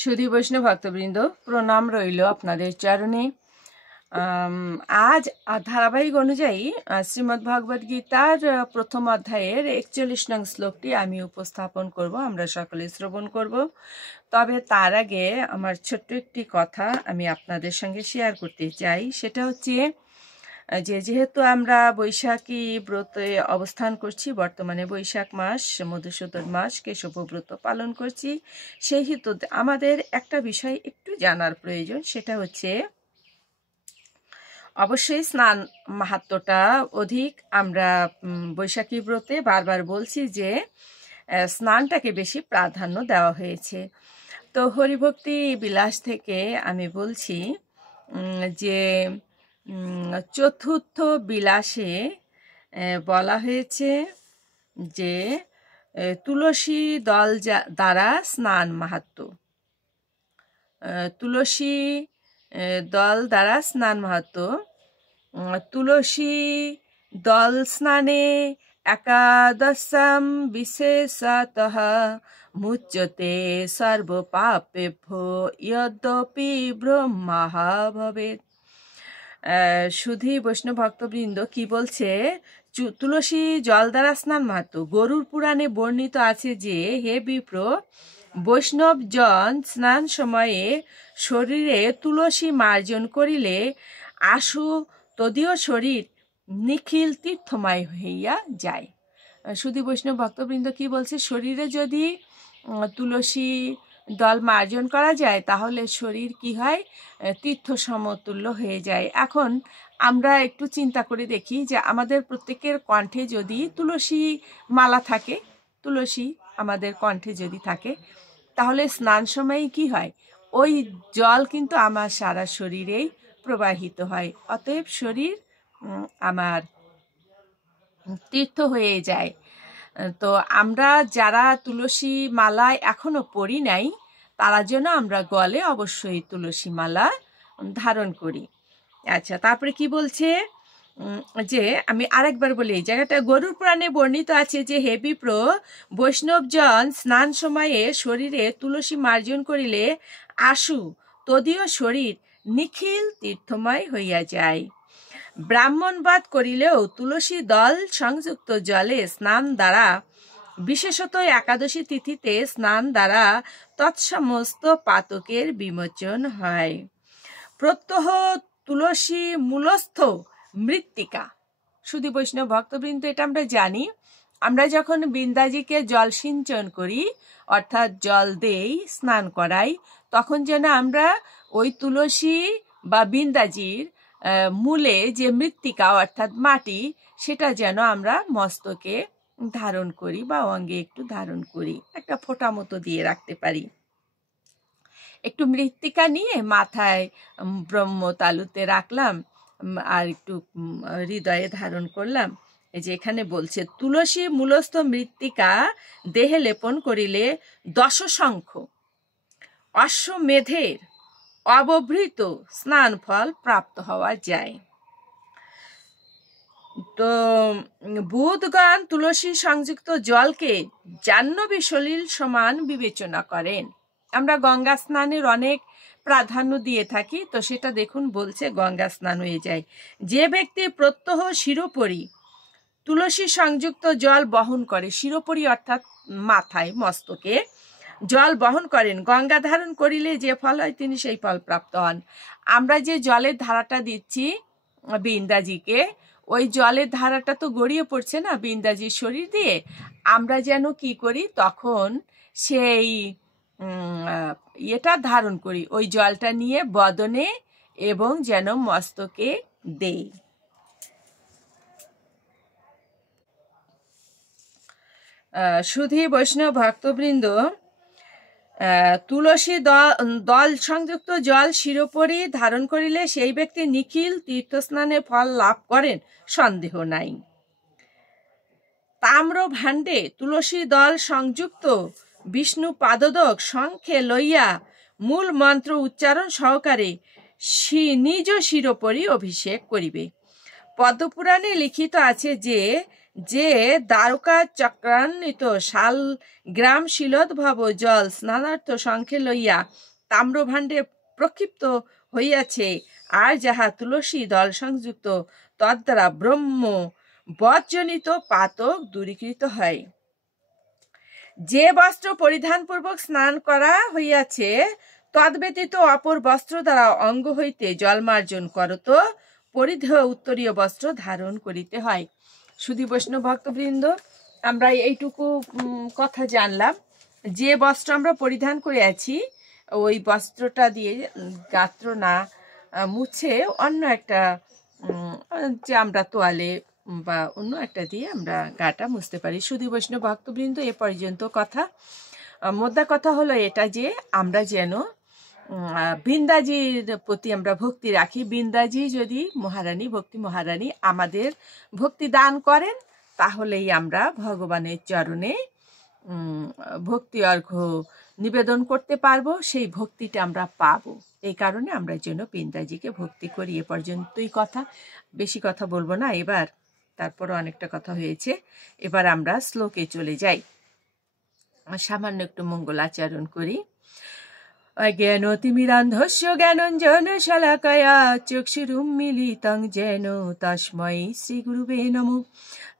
সুধী বৈষ্ণব ভক্তবৃন্দ, প্রণাম রইল আপনাদের চরণে। আজ ধারাবাহিক অনুযায়ী শ্রীমদ্ ভগবদ গীতার প্রথম অধ্যায়ের 41 নং শ্লোকটি আমি উপস্থাপন করব, আমরা সকলে শ্রবণ করব। তবে তার আগে আমার ছোট্ট একটি কথা আমি আপনাদের সঙ্গে শেয়ার করতে চাই। সেটা হচ্ছে যেহেতু আমরা বৈশাখী ব্রতে অবস্থান করছি, বর্তমানে বৈশাখ মাস, মধুসূদন মাস, কেশব ব্রত পালন করছি, সেই হেতু আমাদের একটা বিষয় একটু জানার প্রয়োজন। সেটা হচ্ছে অবশ্যই স্নান মাহাত্ম্যটা অধিক। আমরা বৈশাখী ব্রতে বারবার বলছি যে স্নানটাকে বেশি প্রাধান্য দেওয়া হয়েছে। তো হরিভক্তি বিলাস থেকে আমি বলছি যে চতুর্থ বিলাসে বলা হয়েছে যে তুলসী দল দ্বারা স্নান মাহাত্ম্য, তুলসী দল দ্বারা স্নান মাহাত্ম্য। তুলসী দল স্নানে একাদশম বিশেষতঃ মুচ্যতে সর্বপাপেভ্যো যদ্যপি ব্রহ্মা ভবেৎ। সুধী বৈষ্ণব ভক্তবৃন্দ কি বলছে? তুলসী জল দ্বারা স্নান মাহাত্ম্য। গরুর পুরাণে বর্ণিত আছে যে, হে বিপ্র, বৈষ্ণব জন স্নান সময়ে শরীরে তুলসী মার্জন করিলে আশু তদীয় শরীর নিখিল তীর্থময় হইয়া যায়। সুধী বৈষ্ণব ভক্তবৃন্দ কি বলছে? শরীরে যদি তুলসী দল মার্জন করা যায় তাহলে শরীর কি হয়? তীর্থ সমতুল্য হয়ে যায়। এখন আমরা একটু চিন্তা করে দেখি যে আমাদের প্রত্যেকের কণ্ঠে যদি তুলসী মালা থাকে, তুলসী আমাদের কণ্ঠে যদি থাকে, তাহলে স্নান সময়ে কি হয়? ওই জল কিন্তু আমার সারা শরীরেই প্রবাহিত হয়। অতএব শরীর আমার তীর্থ হয়ে যায়। তো আমরা যারা তুলসী মালা এখনো পরি নাই, তারা যেন আমরা গলে অবশ্যই তুলসী মালা ধারণ করি। আচ্ছা, তারপরে কি বলছে যে, আমি আরেকবার বলি এই জায়গাটা। গরুর পুরাণে বর্ণিত আছে যে, হে বিপ্র, বৈষ্ণবজন স্নান সময়ে শরীরে তুলসী মার্জন করিলে আশু তদীয় শরীর নিখিল তীর্থময় হইয়া যায়। ব্রাহ্মণবাদ করিলেও তুলসী দল সংযুক্ত জলে স্নান দ্বারা, বিশেষত একাদশী তিথিতে স্নান দ্বারা তৎসমস্ত পাতকের বিমোচন হয়। প্রত্যহ তুলসী মূলস্থ মৃত্তিকা। সুধী বৈষ্ণব ভক্তবৃন্দ, এটা আমরা জানি। আমরা যখন বৃন্দাজিকে জল সিঞ্চন করি, অর্থাৎ জল দেই, স্নান করাই, তখন যেন আমরা ওই তুলসী বা বৃন্দাজির মূলে যে মৃত্তিকা অর্থাৎ মাটি, সেটা যেন আমরা মস্তকে ধারণ করি বা অঙ্গে একটু ধারণ করি, একটা ফোঁটা মতো দিয়ে রাখতে পারি। একটু মৃত্তিকা নিয়ে মাথায় ব্রহ্মতালুতে রাখলাম আর একটু হৃদয়ে ধারণ করলাম। এই যে এখানে বলছে, তুলসী মূলস্থ মৃত্তিকা দেহে লেপন করিলে 10 শঙ্খ অশ্বমেধের অবভৃত স্নান ফল প্রাপ্ত হওয়া যায়। তো বুধগণ তুলসী সংযুক্ত জলকে জাহ্নবী সলিল সমান বিবেচনা করেন। আমরা গঙ্গা স্নানের অনেক প্রাধান্য দিয়ে থাকি, তো সেটা দেখুন বলছে গঙ্গা স্নান হয়ে যায়। যে ব্যক্তি প্রত্যহ শিরোপরি তুলসী সংযুক্ত জল বহন করে, শিরোপরি অর্থাৎ মাথায় মস্তকে জল বহন করেন, গঙ্গা ধারণ করিলে যে ফল হয় তিনি সেই ফল প্রাপ্ত হন। আমরা যে জলের ধারাটা দিচ্ছি বৃন্দাজিকে, ওই জলের ধারাটা তো গড়িয়ে পড়ছে না বৃন্দাজির শরীর দিয়ে। আমরা যেন কি করি, তখন সেই এটা ধারণ করি, ওই জলটা নিয়ে বদনে এবং যেন মস্তকে দেই। সুধী বৈষ্ণব ভক্তবৃন্দ, তুলসী দল সংযুক্ত জল শিরোপরি ধারণ করিলে সেই ব্যক্তি নিখিল তীর্থস্নানের ফল লাভ করেন, সন্দেহ নাই। তাম্র ভাণ্ডে তুলসী দল সংযুক্ত বিষ্ণু পাদোদক শঙ্খে লইয়া মূল মন্ত্র উচ্চারণ সহকারে নিজ শিরোপরি অভিষেক করিবে। পদ্মপুরাণে লিখিত আছে যে, যে দ্বারকা চক্রান্বিত শাল গ্রাম শিলোদ্ভব জল স্নানার্থ শঙ্খে লইয়া তাম্রভাণ্ডে প্রক্ষিপ্ত হইয়াছে, আর যাহা তুলসী দল সংযুক্ত, তদ্বারা ব্রহ্ম বজ্জনিত পাতক দূরীকৃত হয়। যে বস্ত্র পরিধানপূর্বক স্নান করা হইয়াছে, তদ্ব্যতীত অপর বস্ত্র দ্বারা অঙ্গ হইতে জলমার্জন করত পরিধেয় উত্তরীয় বস্ত্র ধারণ করিতে হয়। সুধী বৈষ্ণব ভক্তবৃন্দ, আমরা এইটুকু কথা জানলাম। যে বস্ত্র আমরা পরিধান করে আছি, ওই বস্ত্রটা দিয়ে গাত্র না মুছে অন্য একটা যে আমরা তোয়ালে বা অন্য একটা দিয়ে আমরা গাটা মুছতে পারি। সুধী বৈষ্ণব ভক্তবৃন্দ, এ পর্যন্ত কথা। মোদ্দা কথা হলো এটা যে আমরা যেন বৃন্দাজির প্রতি আমরা ভক্তি রাখি। বৃন্দাজি যদি মহারানী, ভক্তি মহারানী আমাদের ভক্তি দান করেন, তাহলেই আমরা ভগবানের চরণে ভক্তি অর্ঘ্য নিবেদন করতে পারবো, সেই ভক্তিটা আমরা পাবো। এই কারণে আমরা যেন বৃন্দাজিকে ভক্তি করি। এ পর্যন্তই কথা, বেশি কথা বলবো না এবার, তারপরও অনেকটা কথা হয়েছে। এবার আমরা শ্লোকে চলে যাই, সামান্য একটু মঙ্গলাচরণ করি। অজ্ঞানতিমিরান্ধস্য জ্ঞানঞ্জন শলাকয়া চক্ষুরুন্মিলিতং যেন তস্मै শ্রীগুরুবে নমঃ।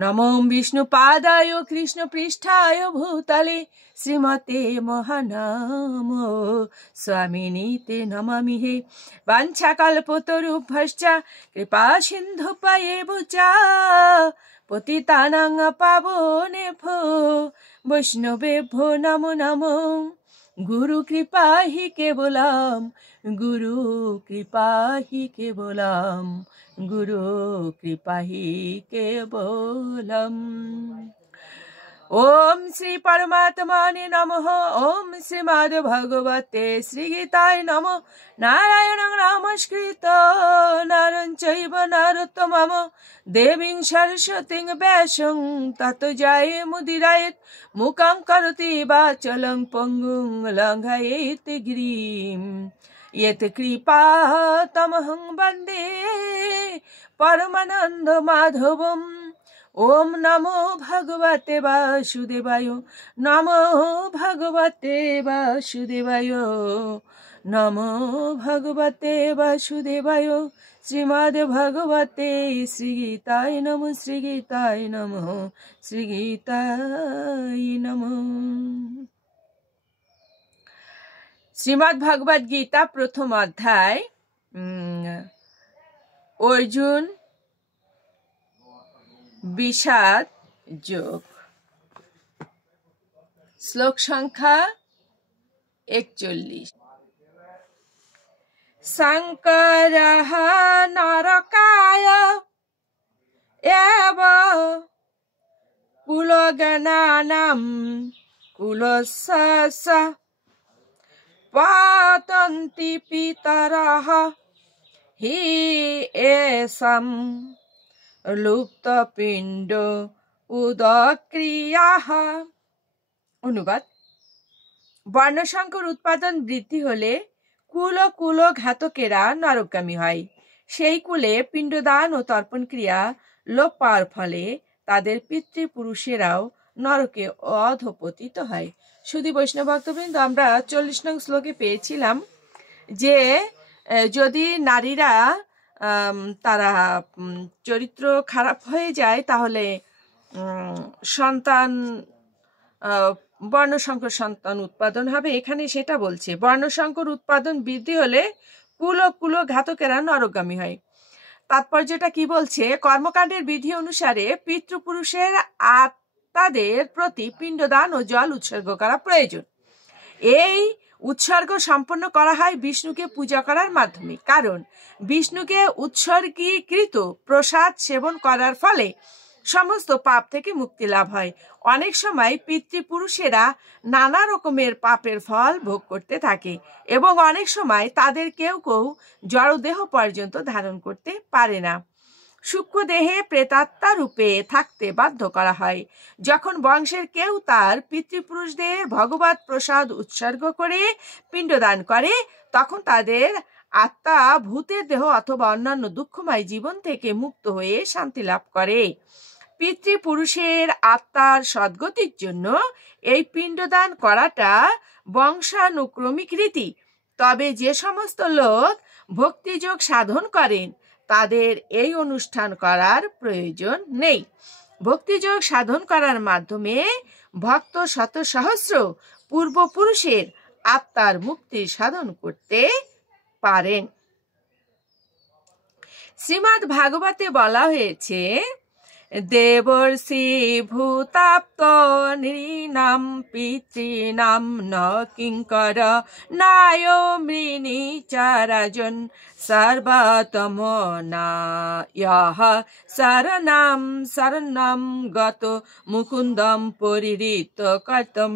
নমো বিষ্ণুপাদায় কৃষ্ণপৃষ্ঠায় ভূতলে শ্রীমতে মহানাম স্বামিনী তে নমামি হে। বাঞ্ছাকল্পতরুভ্যশ্চ কৃপা সিন্ধুপয়েব চ পতিতানাং পাবনেভ্যো বৈষ্ণবেভ্যো নমো নমঃ। गुरु कृपा ही केवलम, गुरु कृपा ही केवलम, गुरु कृपा ही केवलम। ओम श्री परमात्मने नमः। ओम श्रीमद् भगवते श्री गीताय नमः। नारायणं नमस्कृत्य नरं चैव नरोत्तमं देवीं सरस्वतीं व्यासं ततो जयमुदीरयेत्। मूकं करोति वाचालं पङ्गुं लङ्घयेत् गिरिं यत् कृपातमहं वन्दे परमानन्दमाधवम्। ओम नमो भगवते वासुदेवाय, नमो भगवते वासुदेवाय, नमो भगवते वासुदेवाय। श्रीमद् भगवते श्रीगीताय नमः, श्रीगीताय नमः, श्रीगीताय नमः। श्रीमद् भगवद गीता प्रथम अध्याय अर्जुन বিষাদ যোগ। শ্লোক সংখ্যা 41। শঙ্করঃ নরকায় এব কুলগণানাং কুলস্য পাতন্তি পিতরঃ হি এষাং লুপ্ত পিণ্ড উদক্রিয়াঃ। অনুবাদ: বর্ণসংকর উৎপাদন বৃদ্ধি হলে কুল ও কুল ঘাতকেরা নরকগামী হয়। সেই কুলে পিণ্ডদান ও তর্পণ ক্রিয়া লোপ পাওয়ার ফলে তাদের পিতৃপুরুষেরাও নরকে অধঃপতিত হয়। সুধী বৈষ্ণব ভক্তবৃন্দ, আমরা 40 নং শ্লোকে পেয়েছিলাম যে যদি নারীরা তারা চরিত্র খারাপ হয়ে যায়, তাহলে সন্তান বর্ণসংকর সন্তান উৎপাদন হবে। এখানে সেটা বলছে, বর্ণসংকর উৎপাদন বৃদ্ধি হলে কুল ও কুল ঘাতকেরা নরকগামী হয়। তাৎপর্যটা কি বলছে? কর্মকাণ্ডের বিধি অনুসারে পিতৃপুরুষের আত্মাদের প্রতি পিণ্ডদান ও জল উৎসর্গ করা প্রয়োজন। এই উৎসর্গ সম্পন্ন করা হয় বিষ্ণুকে পূজা করার মাধ্যমে, কারণ বিষ্ণুকে উৎসর্গীকৃত প্রসাদ সেবন করার ফলে সমস্ত পাপ থেকে মুক্তি লাভ হয়। অনেক সময় পিতৃপুরুষেরা নানা রকমের পাপের ফল ভোগ করতে থাকে এবং অনেক সময় তাদের কেউ কেউ জড়দেহ পর্যন্ত ধারণ করতে পারে না। সূক্ষ্ম দেহে প্রেতাত্মা রূপে থাকতে বাধ্য করা হয়। যখন বংশের কেউ তার পিতৃপুরুষদের ভগবত প্রসাদ উৎসর্গ করে পিণ্ডদান করে, তখন তাদের আত্মা ভূতের দেহ অথবা অন্যান্য দুঃখময় জীবন থেকে মুক্ত হয়ে শান্তি লাভ করে। পিতৃপুরুষের আত্মার সদ্গতির জন্য এই পিণ্ডদান করাটা বংশানুক্রমিক রীতি। তবে যে সমস্ত লোক ভক্তিযোগ সাধন করেন তাদের এই অনুষ্ঠান করার প্রয়োজন নেই। ভক্তিযোগ সাধন করার মাধ্যমে ভক্ত শত সহস্র পূর্বপুরুষের আত্মার মুক্তি সাধন করতে পারেন। শ্রীমদ্ ভাগবতে বলা হয়েছে, দেবর্ষি ভূতাপ্ত নৃণাম পিতৃণাম ন কিঙ্কর নায় মৃণী চারাজন সর্বতম না ইহ শরণাম গত মুকুন্দম পরিহৃত কর্তম।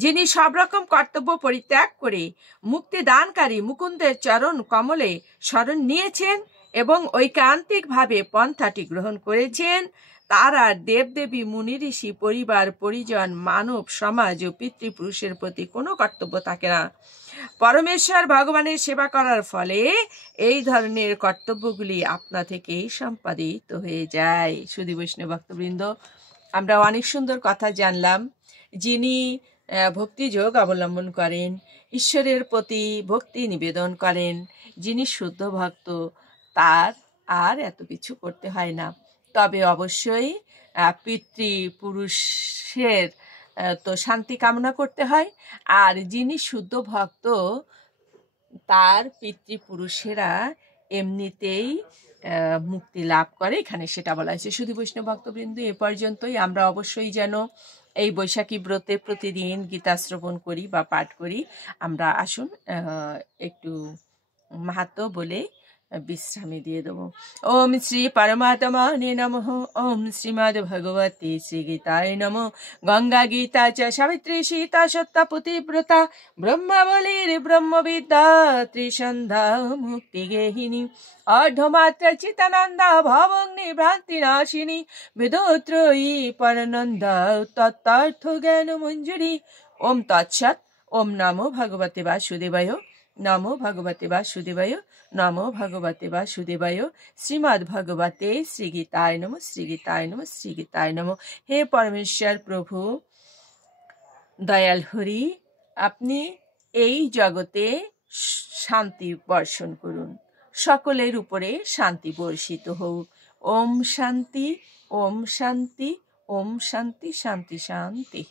যিনি সব রকম কর্তব্য পরিত্যাগ করে মুক্তি দানকারী মুকুন্দের চরণ কমলে শরণ নিয়েছেন এবং ঐকান্তিকভাবে পন্থাটি গ্রহণ করেছেন, তারা দেবদেবী মুনি ঋষি পরিবার পরিজন মানব সমাজ ও পিতৃপুরুষের প্রতি কোনো কর্তব্য থাকে না। পরমেশ্বর ভগবানের সেবা করার ফলে এই ধরনের কর্তব্যগুলি আপনা থেকেই সম্পাদিত হয়ে যায়। সুধী বৈষ্ণব ভক্তবৃন্দ, আমরা অনেক সুন্দর কথা জানলাম। যিনি ভক্তিযোগ অবলম্বন করেন, ঈশ্বরের প্রতি ভক্তি নিবেদন করেন, যিনি শুদ্ধ ভক্ত, তার আর এত কিছু করতে হয় না। তবে অবশ্যই পিতৃপুরুষের তো শান্তি কামনা করতে হয়, আর যিনি শুদ্ধ ভক্ত তার পিতৃপুরুষেরা এমনিতেই মুক্তি লাভ করে, এখানে সেটা বলা হয়েছে। শুধু বৈষ্ণব ভক্তবৃন্দ, এ পর্যন্তই। আমরা অবশ্যই যেন এই বৈশাখী ব্রতে প্রতিদিন গীতা শ্রবণ করি বা পাঠ করি। আমরা আসুন একটু মাহাত্ম্য বলে বিশ্রামে দিয়ে দেবো। ওম শ্রী পরমাত্মনে নমঃ। ওম শ্রীমদ্ ভগবতে শ্রী গীতায় নমঃ। গঙ্গা গীতা চ সাবিত্রী সীতা সত্য পতিব্রতা ব্রহ্মাবলীর ব্রহ্মবিদ্যা ত্রিসন্ধ্যা মুক্তি গেহিনী অর্ধমাত্রা চিতানন্দা ভবগ্নি ভ্রান্তি নাশিনী বেদোত্রয়ী পরনন্দা তত্ত্বার্থ জ্ঞান মঞ্জুরি। ওম তৎসৎ। ওম নমো ভগবতে বাসুদেবায়। নমো ভগবতে বাসুদেবায়। নমো ভগবতে বাসুদেবায়। শ্রীমদ্ ভগবতে শ্রী গীতায় নমঃ। শ্রী গীতায় নমঃ। শ্রী গীতায় নমঃ। হে পরমেশ্বর প্রভু দয়াল হরি, আপনি এই জগতে শান্তি বর্ষণ করুন, সকলের উপরে শান্তি বর্ষিত হোক। ওম শান্তি, ওম শান্তি, ওম শান্তি, শান্তি শান্তি।